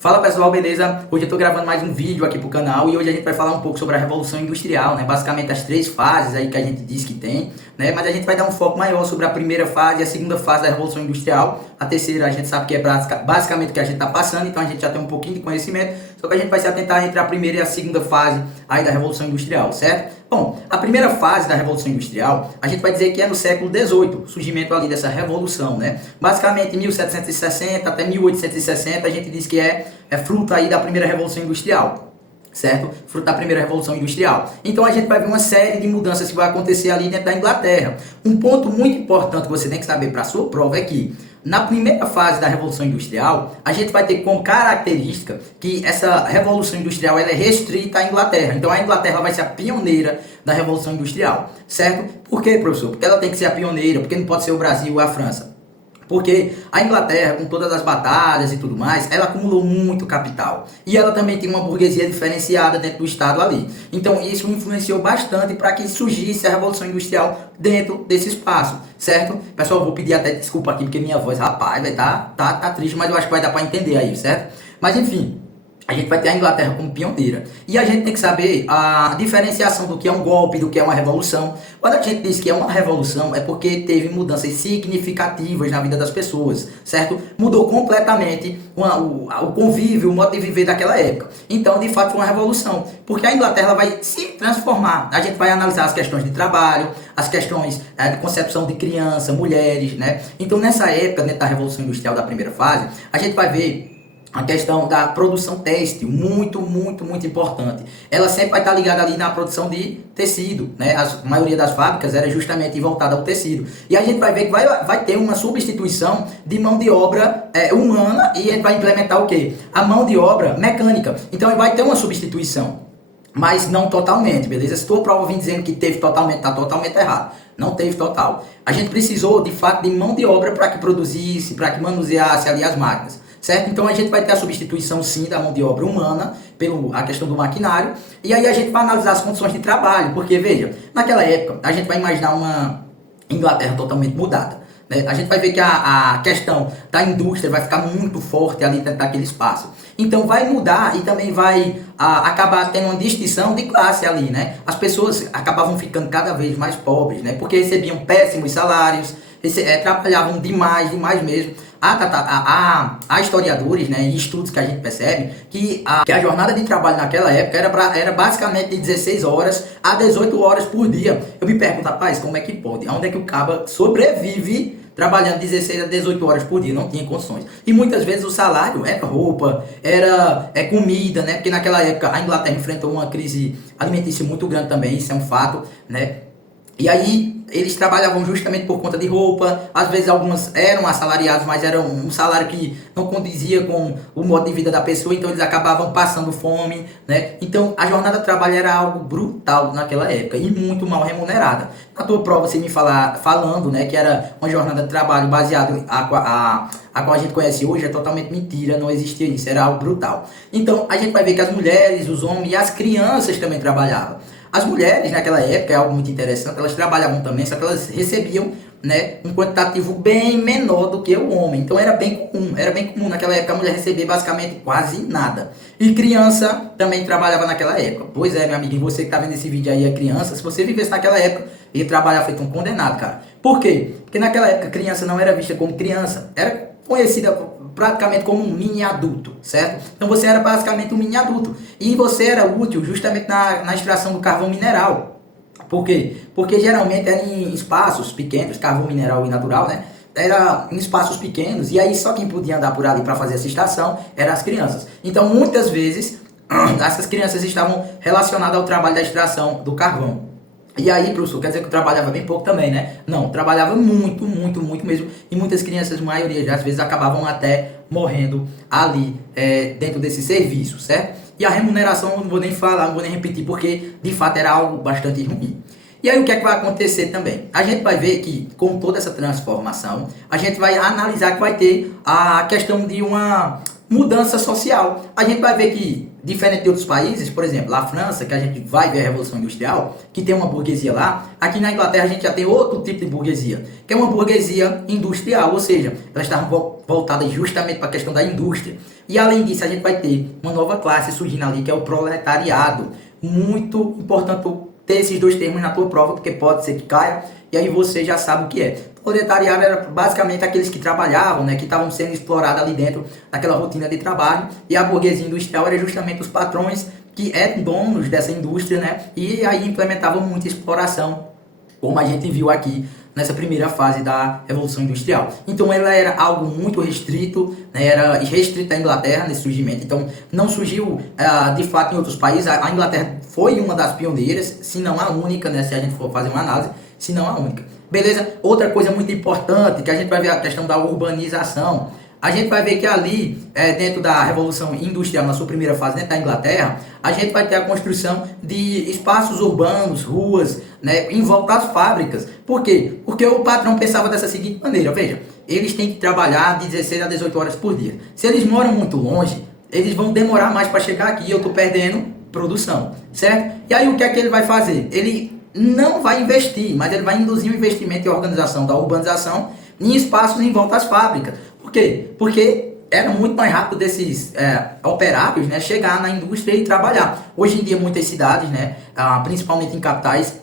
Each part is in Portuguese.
Fala pessoal, beleza? Hoje eu tô gravando mais um vídeo aqui pro canal e hoje a gente vai falar um pouco sobre a Revolução Industrial, né? Basicamente as três fases aí que a gente diz que tem, né? Mas a gente vai dar um foco maior sobre a primeira fase e a segunda fase da Revolução Industrial. A terceira a gente sabe que é basicamente o que a gente tá passando, então a gente já tem um pouquinho de conhecimento, só que a gente vai se atentar entre a primeira e a segunda fase aí da Revolução Industrial, certo? Bom, a primeira fase da Revolução Industrial, a gente vai dizer que é no século XVIII, o surgimento ali dessa revolução, né? Basicamente, 1760 até 1860, a gente diz que é fruto aí da primeira Revolução Industrial, certo? Fruto da primeira Revolução Industrial. Então a gente vai ver uma série de mudanças que vai acontecer ali dentro da Inglaterra. Um ponto muito importante que você tem que saber para a sua prova é que na primeira fase da Revolução Industrial, a gente vai ter como característica que essa Revolução Industrial ela é restrita à Inglaterra. Então a Inglaterra vai ser a pioneira da Revolução Industrial, certo? Por quê, professor? Porque ela tem que ser a pioneira, porque não pode ser o Brasil ou a França. Porque a Inglaterra, com todas as batalhas e tudo mais, ela acumulou muito capital. E ela também tem uma burguesia diferenciada dentro do Estado ali. Então isso influenciou bastante para que surgisse a Revolução Industrial dentro desse espaço, certo? Pessoal, vou pedir até desculpa aqui, porque minha voz, rapaz, tá triste, mas eu acho que vai dar para entender aí, certo? Mas enfim, a gente vai ter a Inglaterra como pioneira. E a gente tem que saber a diferenciação do que é um golpe, do que é uma revolução. Quando a gente diz que é uma revolução, é porque teve mudanças significativas na vida das pessoas, certo? Mudou completamente o convívio, o modo de viver daquela época. Então, de fato, foi uma revolução. Porque a Inglaterra vai se transformar. A gente vai analisar as questões de trabalho, as questões de concepção de criança, mulheres, né? Então, nessa época, dentro da Revolução Industrial da primeira fase, a gente vai ver a questão da produção têxtil, muito importante. Ela sempre vai estar ligada ali na produção de tecido, né? A maioria das fábricas era justamente voltada ao tecido. E a gente vai ver que vai ter uma substituição de mão de obra humana e a gente vai implementar o quê? A mão de obra mecânica. Então vai ter uma substituição, mas não totalmente, beleza? Se tua prova vir dizendo que teve totalmente, tá totalmente errado. Não teve total. A gente precisou, de fato, de mão de obra para que produzisse, para que manuseasse ali as máquinas. Certo? Então a gente vai ter a substituição sim da mão de obra humana pela questão do maquinário, e aí a gente vai analisar as condições de trabalho, porque veja, naquela época a gente vai imaginar uma Inglaterra totalmente mudada, né? A gente vai ver que a questão da indústria vai ficar muito forte ali dentro daquele espaço, então vai mudar e também vai acabar tendo uma distinção de classe ali, né? As pessoas acabavam ficando cada vez mais pobres, né? Porque recebiam péssimos salários, trabalhavam demais mesmo. Há historiadores, né, e estudos que a gente percebe que a jornada de trabalho naquela época era basicamente de 16 horas a 18 horas por dia. Eu me pergunto, rapaz, como é que pode? Onde é que o caba sobrevive trabalhando 16 a 18 horas por dia? Não tinha condições. E muitas vezes o salário era roupa, era comida, né? Porque naquela época a Inglaterra enfrentou uma crise alimentícia muito grande também, isso é um fato, né? E aí eles trabalhavam justamente por conta de roupa, às vezes algumas eram assalariados, mas era um salário que não condizia com o modo de vida da pessoa, então eles acabavam passando fome, né? Então a jornada de trabalho era algo brutal naquela época e muito mal remunerada. Na tua prova você me falando, né, que era uma jornada de trabalho baseada a qual a gente conhece hoje, é totalmente mentira, não existia isso, era algo brutal. Então a gente vai ver que as mulheres, os homens e as crianças também trabalhavam. As mulheres naquela época, é algo muito interessante, elas trabalhavam também, só que elas recebiam, né, um quantitativo bem menor do que o homem. Então era bem comum naquela época a mulher receber basicamente quase nada. E criança também trabalhava naquela época. Pois é, meu amigo, e você que está vendo esse vídeo aí é criança, se você vivesse naquela época, ia trabalhar feito um condenado, cara. Por quê? Porque naquela época criança não era vista como criança, era conhecida praticamente como um mini adulto, certo? Então você era basicamente um mini adulto. E você era útil justamente na extração do carvão mineral. Por quê? Porque geralmente era em espaços pequenos, carvão mineral e natural, né? Era em espaços pequenos, e aí só quem podia andar por ali para fazer essa extração eram as crianças. Então muitas vezes essas crianças estavam relacionadas ao trabalho da extração do carvão. E aí, professor, quer dizer que eu trabalhava bem pouco também, né? Não, trabalhava muito mesmo. E muitas crianças, maioria, às vezes, acabavam até morrendo ali dentro desse serviço, certo? E a remuneração eu não vou nem falar, não vou nem repetir, porque de fato era algo bastante ruim. E aí o que é que vai acontecer também? A gente vai ver que com toda essa transformação, a gente vai analisar que vai ter a questão de uma mudança social. A gente vai ver que, diferente de outros países, por exemplo, lá na França, que a gente vai ver a Revolução Industrial, que tem uma burguesia lá, aqui na Inglaterra a gente já tem outro tipo de burguesia, que é uma burguesia industrial, ou seja, elas estavam voltada justamente para a questão da indústria. E além disso, a gente vai ter uma nova classe surgindo ali, que é o proletariado. Muito importante ter esses dois termos na tua prova, porque pode ser que caia, e aí você já sabe o que é. O proletariado era basicamente aqueles que trabalhavam, né, que estavam sendo explorados ali dentro daquela rotina de trabalho, e a burguesia industrial era justamente os patrões que eram donos dessa indústria, né, e aí implementavam muita exploração, como a gente viu aqui nessa primeira fase da Revolução Industrial. Então ela era algo muito restrito, né, era restrita à Inglaterra nesse surgimento, então não surgiu de fato em outros países. A Inglaterra foi uma das pioneiras, se não a única, né, se a gente for fazer uma análise, se não a única. Beleza? Outra coisa muito importante, que a gente vai ver a questão da urbanização. A gente vai ver que ali, dentro da Revolução Industrial, na sua primeira fase, dentro da Inglaterra, a gente vai ter a construção de espaços urbanos, ruas, né, em volta às fábricas. Por quê? Porque o patrão pensava dessa seguinte maneira, veja, eles têm que trabalhar de 16 a 18 horas por dia. Se eles moram muito longe, eles vão demorar mais para chegar aqui e eu estou perdendo produção, certo? E aí o que é que ele vai fazer? Ele não vai investir, mas ele vai induzir o investimento e a organização da urbanização em espaços em volta às fábricas. Por quê? Porque era muito mais rápido desses operários, né, chegar na indústria e trabalhar. Hoje em dia, muitas cidades, né, principalmente em capitais,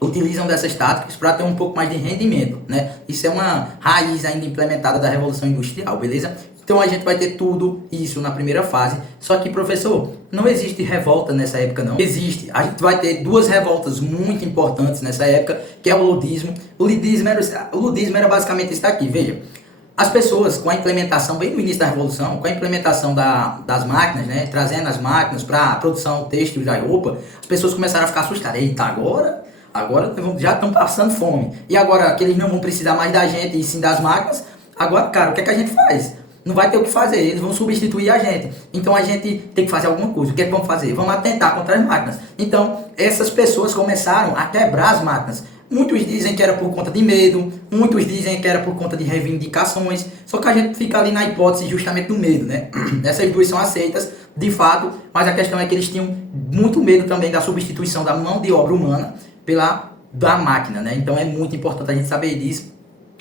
utilizam dessas táticas para ter um pouco mais de rendimento, né? Isso é uma raiz ainda implementada da Revolução Industrial, beleza? Então a gente vai ter tudo isso na primeira fase. Só que, professor, não existe revolta nessa época, não. Existe. A gente vai ter duas revoltas muito importantes nessa época, que é o ludismo. O ludismo era basicamente isso daqui, veja. As pessoas, com a implementação, bem no início da Revolução, com a implementação das máquinas, né, trazendo as máquinas para a produção têxtil da roupa, as pessoas começaram a ficar assustadas. Eita, agora já estão passando fome. E agora que eles não vão precisar mais da gente e sim das máquinas, agora, cara, o que é que a gente faz? Não vai ter o que fazer, eles vão substituir a gente. Então a gente tem que fazer alguma coisa. O que é que vamos fazer? Vamos atentar contra as máquinas. Então essas pessoas começaram a quebrar as máquinas. Muitos dizem que era por conta de medo, muitos dizem que era por conta de reivindicações, só que a gente fica ali na hipótese justamente do medo, né? Essas duas são aceitas, de fato, mas a questão é que eles tinham muito medo também da substituição da mão de obra humana da máquina, né? Então é muito importante a gente saber disso.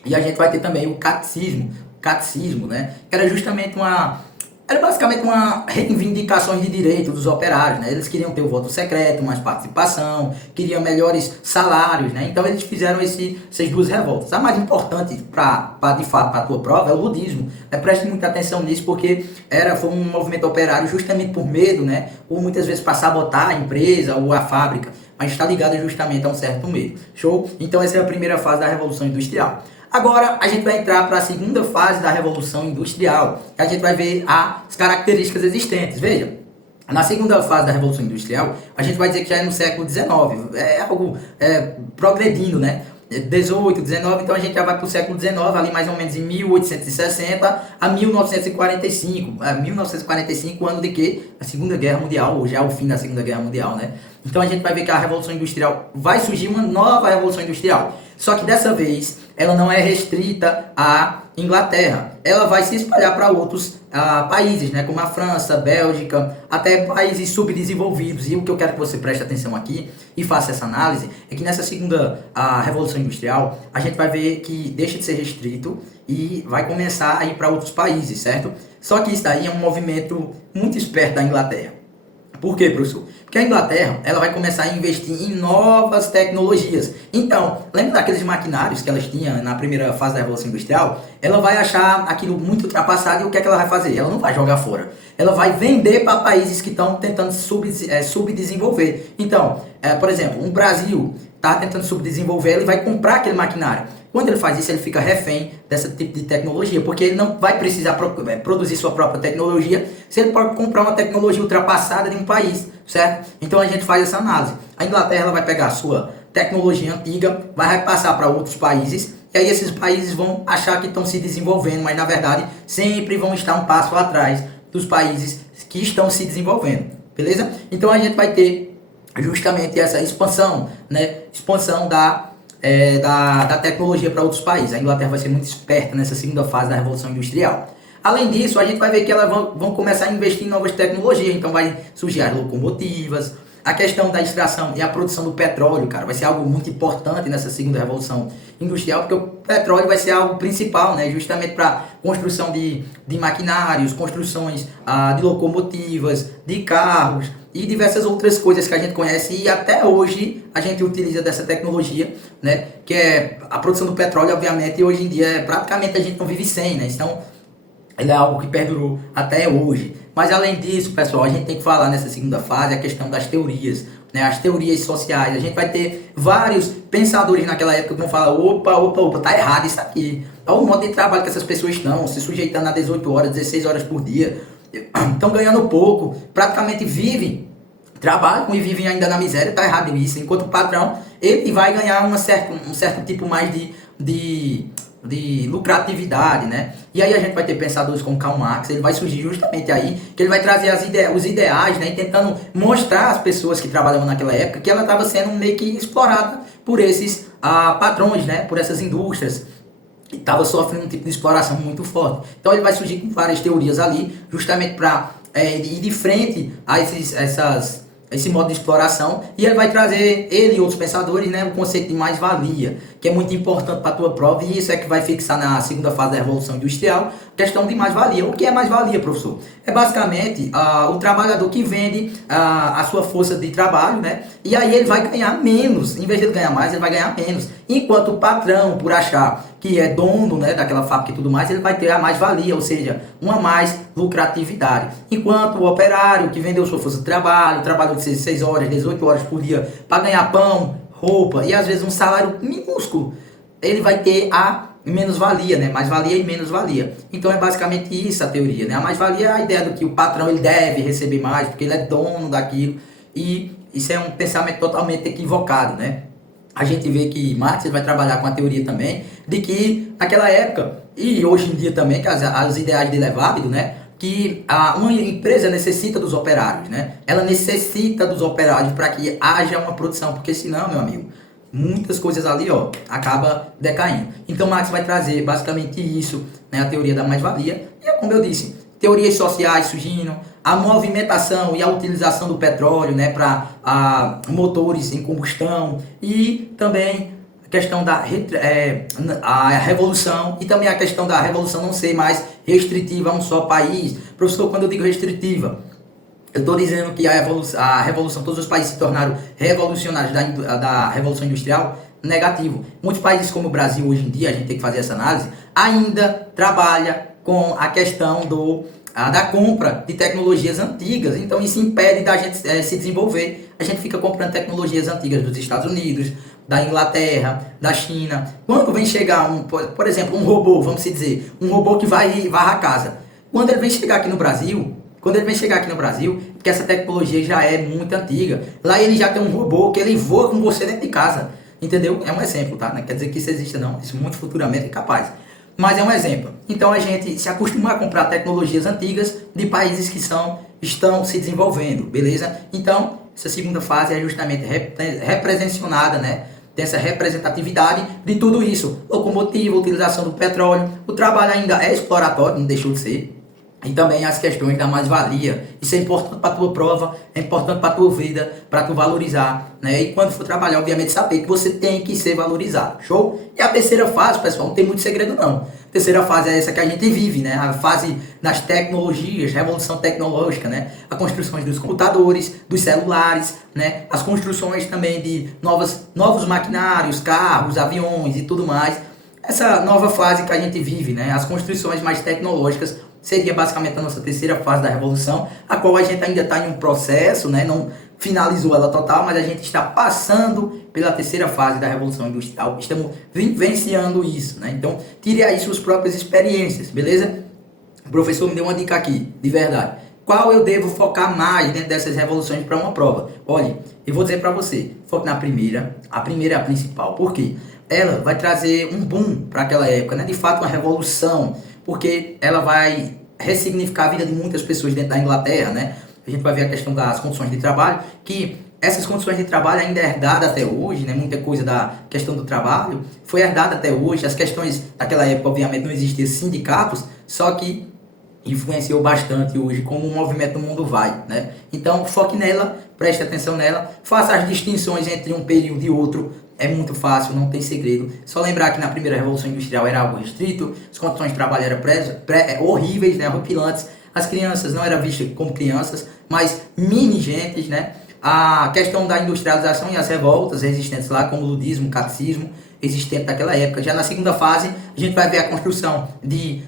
E a gente vai ter também o catecismo, né? Que era basicamente uma reivindicação de direito dos operários, né? Eles queriam ter o voto secreto, mais participação, queriam melhores salários, né? Então eles fizeram essas duas revoltas. A mais importante de fato para a tua prova é o ludismo, né? Preste muita atenção nisso, porque foi um movimento operário justamente por medo, né? Ou muitas vezes para sabotar a empresa ou a fábrica, mas está ligado justamente a um certo medo. Show? Então essa é a primeira fase da Revolução Industrial. Agora a gente vai entrar para a segunda fase da Revolução Industrial, que a gente vai ver as características existentes. Veja, na segunda fase da Revolução Industrial, a gente vai dizer que já é no século XIX, é algo progredindo, né? 18, 19, então a gente já vai para o século XIX, ali mais ou menos em 1860 a 1945. 1945, ano de que? A Segunda Guerra Mundial, ou já o fim da Segunda Guerra Mundial, né? Então a gente vai ver que a Revolução Industrial vai surgir uma nova Revolução Industrial. Só que dessa vez ela não é restrita à Inglaterra. Ela vai se espalhar para outros países, né, como a França, Bélgica, até países subdesenvolvidos. E o que eu quero que você preste atenção aqui e faça essa análise é que nessa segunda Revolução Industrial a gente vai ver que deixa de ser restrito e vai começar a ir para outros países, certo? Só que isso daí é um movimento muito esperto da Inglaterra. Por quê, professor? Porque a Inglaterra ela vai começar a investir em novas tecnologias. Então, lembra daqueles maquinários que elas tinham na primeira fase da Revolução Industrial? Ela vai achar aquilo muito ultrapassado e o que é que ela vai fazer? Ela não vai jogar fora. Ela vai vender para países que estão tentando subdesenvolver. Então, por exemplo, um Brasil está tentando subdesenvolver, ele vai comprar aquele maquinário. Quando ele faz isso, ele fica refém desse tipo de tecnologia, porque ele não vai precisar produzir sua própria tecnologia, se ele pode comprar uma tecnologia ultrapassada de um país, certo? Então a gente faz essa análise. A Inglaterra ela vai pegar a sua tecnologia antiga, vai passar para outros países, e aí esses países vão achar que estão se desenvolvendo, mas na verdade sempre vão estar um passo atrás dos países que estão se desenvolvendo, beleza? Então a gente vai ter justamente essa expansão, né? Expansão da tecnologia para outros países. A Inglaterra vai ser muito esperta nessa segunda fase da Revolução Industrial. Além disso, a gente vai ver que elas vão começar a investir em novas tecnologias. Então vai surgir as locomotivas, a questão da extração e a produção do petróleo, cara, vai ser algo muito importante nessa segunda revolução industrial, porque o petróleo vai ser algo principal, né? Justamente para construção de maquinários, construções de locomotivas, de carros e diversas outras coisas que a gente conhece e até hoje a gente utiliza dessa tecnologia, né? Que é a produção do petróleo, obviamente, e hoje em dia praticamente a gente não vive sem, né? Então, ele é algo que perdurou até hoje. Mas além disso, pessoal, a gente tem que falar nessa segunda fase a questão das teorias, né? As teorias sociais. A gente vai ter vários pensadores naquela época que vão falar, opa, tá errado isso aqui. Olha o modo de trabalho que essas pessoas estão, se sujeitando a 18 horas, 16 horas por dia. Estão ganhando pouco, praticamente vivem, trabalham e vivem ainda na miséria, tá errado isso. Enquanto o patrão, ele vai ganhar um certo tipo mais de lucratividade, né? E aí a gente vai ter pensadores como Karl Marx, ele vai surgir justamente aí, que ele vai trazer os ideais, né? E tentando mostrar às pessoas que trabalhavam naquela época que ela estava sendo meio que explorada por esses patrões, né? Por essas indústrias. E estava sofrendo um tipo de exploração muito forte. Então ele vai surgir com várias teorias ali, justamente para ir de frente a esse modo de exploração, e ele vai trazer, ele e outros pensadores, né, o conceito de mais-valia, que é muito importante para a tua prova, e isso é que vai fixar na segunda fase da Revolução Industrial, questão de mais-valia. O que é mais-valia, professor? É basicamente o trabalhador que vende a sua força de trabalho, né, e aí ele vai ganhar menos, em vez de ele ganhar mais, ele vai ganhar menos, enquanto o patrão, por achar que é dono, né, daquela fábrica e tudo mais, ele vai ter a mais-valia, ou seja, uma mais lucratividade. Enquanto o operário que vendeu sua força de trabalho, trabalhou de 6 horas, 18 horas por dia para ganhar pão, roupa e às vezes um salário minúsculo, ele vai ter a menos-valia, né? Mais-valia e menos-valia. Então é basicamente isso a teoria, né? A mais-valia é a ideia do que o patrão ele deve receber mais, porque ele é dono daquilo, e isso é um pensamento totalmente equivocado, né? A gente vê que Marx vai trabalhar com a teoria também de que naquela época, e hoje em dia também, que as ideais dele é válido, né? Que uma empresa necessita dos operários, né? Ela necessita dos operários para que haja uma produção, porque senão, meu amigo, muitas coisas ali, ó, acaba decaindo. Então Marx vai trazer basicamente isso, né? A teoria da mais-valia, e é como eu disse, teorias sociais surgindo, a movimentação e a utilização do petróleo, né, para motores em combustão, e também a questão da a revolução, e também a questão da revolução não ser mais restritiva a um só país. Professor, quando eu digo restritiva, eu estou dizendo que a revolução, todos os países se tornaram revolucionários da Revolução Industrial, negativo. Muitos países como o Brasil hoje em dia, a gente tem que fazer essa análise, ainda trabalha com a questão da compra de tecnologias antigas. Então isso impede da gente se desenvolver. A gente fica comprando tecnologias antigas dos Estados Unidos, da Inglaterra, da China. Quando vem chegar, por exemplo, um robô, vamos dizer, um robô que vai varrer a casa. Quando ele vem chegar aqui no Brasil, porque essa tecnologia já é muito antiga. Lá ele já tem um robô que ele voa com você dentro de casa. Entendeu? É um exemplo, tá? Não quer dizer que isso exista não. Isso muito futuramente é capaz. Mas é um exemplo. Então a gente se acostuma a comprar tecnologias antigas de países que estão se desenvolvendo, beleza? Então, essa segunda fase é justamente representacionada, né? Tem essa representatividade de tudo isso. Locomotiva, utilização do petróleo, o trabalho ainda é exploratório, não deixou de ser. E também as questões da mais-valia. Isso é importante para a tua prova, é importante para a tua vida, para tu valorizar, né? E quando for trabalhar, obviamente, saber que você tem que ser valorizado. Show? E a terceira fase, pessoal, não tem muito segredo não. A terceira fase é essa que a gente vive, né? A fase das tecnologias, revolução tecnológica, né? A construção dos computadores, dos celulares, né? As construções também de novos maquinários, carros, aviões e tudo mais. Essa nova fase que a gente vive, né? As construções mais tecnológicas, seria basicamente a nossa terceira fase da revolução, a qual a gente ainda está em um processo, né? Não finalizou ela total, mas a gente está passando pela terceira fase da revolução industrial, estamos vivenciando isso, né? Então, tire aí suas próprias experiências, beleza? O professor me deu uma dica aqui, de verdade. Qual eu devo focar mais dentro dessas revoluções para uma prova? Olha, eu vou dizer para você, foque na primeira, a primeira é a principal, por quê? Ela vai trazer um boom para aquela época, né? De fato, uma revolução, porque ela vai ressignificar a vida de muitas pessoas dentro da Inglaterra, né? A gente vai ver a questão das condições de trabalho, que essas condições de trabalho ainda é herdada até hoje, né? Muita coisa da questão do trabalho foi herdada até hoje. As questões daquela época, obviamente, não existiam sindicatos, só que influenciou bastante hoje como o movimento do mundo vai, né? Então foque nela, preste atenção nela, faça as distinções entre um período e outro, é muito fácil, não tem segredo. Só lembrar que na primeira Revolução Industrial era algo restrito, as condições de trabalho eram horríveis, né, horripilantes, as crianças não eram vistas como crianças, mas mini gentes, né? A questão da industrialização e as revoltas existentes lá, como o ludismo, catecismo, existente naquela época. Já na segunda fase, a gente vai ver a construção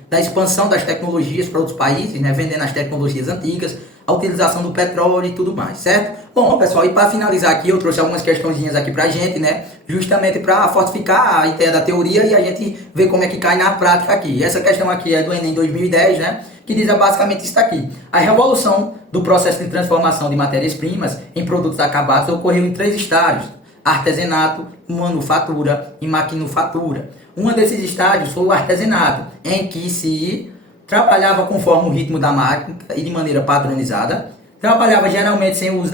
da expansão das tecnologias para outros países, né, vendendo as tecnologias antigas, a utilização do petróleo e tudo mais, certo? Bom, pessoal, e para finalizar aqui, eu trouxe algumas questõezinhas aqui pra gente, né, justamente para fortificar a ideia da teoria e a gente ver como é que cai na prática aqui. Essa questão aqui é do Enem 2010, né, que diz basicamente isso aqui. A revolução do processo de transformação de matérias-primas em produtos acabados ocorreu em 3 estágios: artesanato, manufatura e maquinofatura. Um desses estágios foi o artesanato, em que se trabalhava conforme o ritmo da máquina e de maneira padronizada, trabalhava geralmente sem o uso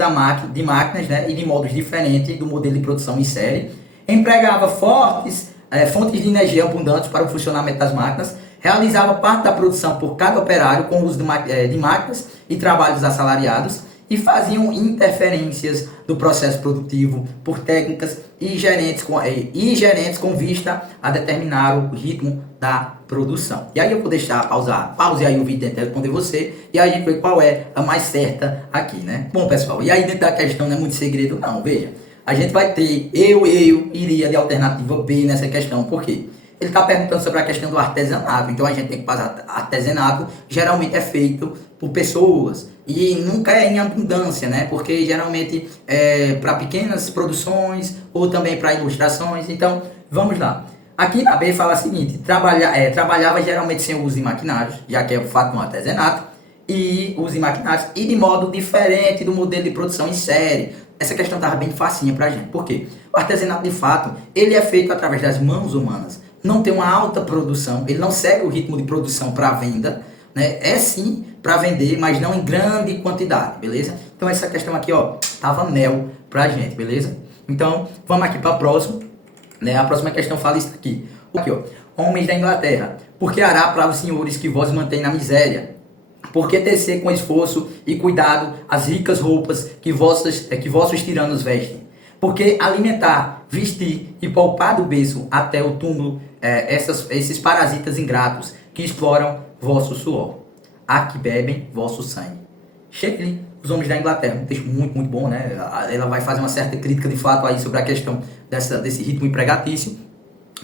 de máquinas, né, e de modos diferentes do modelo de produção em série, empregava fontes de energia abundantes para o funcionamento das máquinas, realizava parte da produção por cada operário com o uso de máquinas e trabalhos assalariados, e faziam interferências do processo produtivo por técnicas e gerentes com vista a determinar o ritmo da produção. E aí eu vou deixar pause aí o vídeo tentando responder você, e aí a gente vê qual é a mais certa aqui, né? Bom, pessoal, e aí dentro da questão não é muito segredo não, veja. A gente vai ter, eu iria de alternativa B nessa questão, por quê? Ele está perguntando sobre a questão do artesanato, então a gente tem que passar. Artesanato geralmente é feito por pessoas e nunca é em abundância, né? Porque geralmente é para pequenas produções ou também para ilustrações. Então, vamos lá. Aqui na B fala o seguinte: trabalhava geralmente sem o uso de maquinários, já que é o fato do artesanato, e uso de maquinários e de modo diferente do modelo de produção em série. Essa questão estava bem facinha pra gente. Por quê? O artesanato, de fato, ele é feito através das mãos humanas. Não tem uma alta produção, ele não segue o ritmo de produção para venda, né? É sim para vender, mas não em grande quantidade, beleza? Então essa questão aqui, ó, tava mel pra gente, beleza? Então, vamos aqui para a próxima, né? A próxima questão fala isso aqui. Aqui, ó. Homens da Inglaterra, por que hará para os senhores que vós mantém na miséria? Por que tecer com esforço e cuidado as ricas roupas que vossos tiranos vestem? Porque alimentar, vestir e poupar do berço até o túmulo esses parasitas ingratos que exploram vosso suor, a que bebem vosso sangue. Shelley, Os Homens da Inglaterra, um texto muito, muito bom, né? Ela vai fazer uma certa crítica de fato aí sobre a questão desse ritmo empregatício,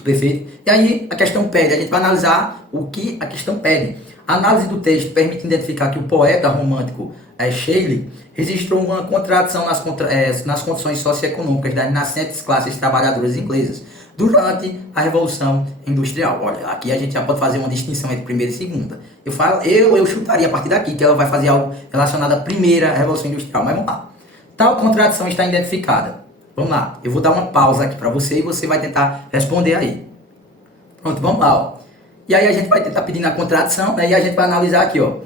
perfeito? E aí a questão pede, a gente vai analisar o que a questão pede. A análise do texto permite identificar que o poeta romântico Shelley registrou uma contradição nas condições socioeconômicas das nascentes classes trabalhadoras inglesas durante a Revolução Industrial. Olha, aqui a gente já pode fazer uma distinção entre primeira e segunda. Eu chutaria a partir daqui que ela vai fazer algo relacionado à primeira Revolução Industrial, mas vamos lá. Tal contradição está identificada. Vamos lá, eu vou dar uma pausa aqui para você e você vai tentar responder aí. Pronto, vamos lá, ó. E aí a gente vai tentar pedir na contradição, né? E a gente vai analisar aqui, ó.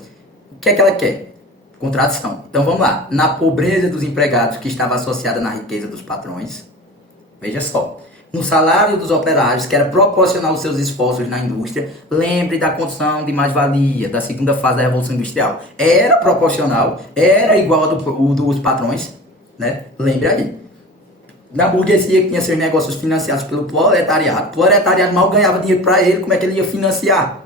O que é que ela quer? Contradição. Então vamos lá. Na pobreza dos empregados que estava associada na riqueza dos patrões. Veja só. No salário dos operários, que era proporcional aos seus esforços na indústria. Lembre da condição de mais-valia da segunda fase da Revolução Industrial. Era proporcional, era igual ao dos patrões, né? Lembre aí. Na burguesia que tinha seus negócios financiados pelo proletariado. O proletariado mal ganhava dinheiro para ele, como é que ele ia financiar?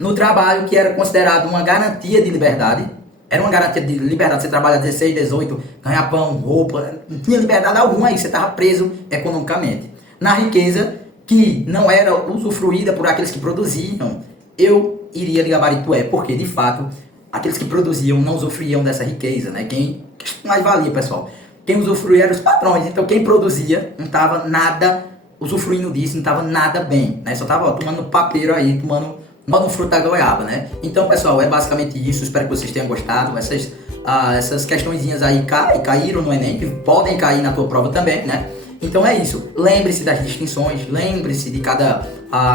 No trabalho que era considerado uma garantia de liberdade. Era uma garantia de liberdade, você trabalha 16, 18, ganhar pão, roupa, não tinha liberdade alguma aí, você estava preso economicamente. Na riqueza, que não era usufruída por aqueles que produziam, eu iria de gabarito porque de fato, aqueles que produziam não usufruíam dessa riqueza, né? Quem mais valia, pessoal? Quem usufruía eram os patrões, então quem produzia não estava nada usufruindo disso, não estava nada bem, né? Só estava tomando papeiro aí, tomando no fruto da goiaba, né? Então, pessoal, é basicamente isso. Espero que vocês tenham gostado. Essas questõezinhas aí caíram no Enem, que podem cair na tua prova também, né? Então é isso. Lembre-se das distinções, lembre-se de cada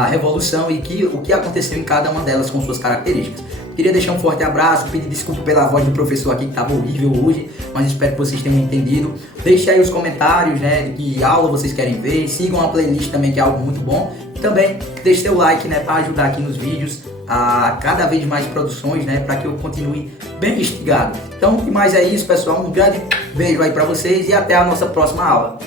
revolução e o que aconteceu em cada uma delas com suas características. Queria deixar um forte abraço, pedir desculpa pela voz do professor aqui que estava horrível hoje, mas espero que vocês tenham entendido. Deixe aí os comentários, né, de que aula vocês querem ver. Sigam a playlist também, que é algo muito bom. Também deixe seu like, né, para ajudar aqui nos vídeos a cada vez mais produções, né, para que eu continue bem instigado. Então, o que mais é isso, pessoal. Um grande beijo aí para vocês e até a nossa próxima aula.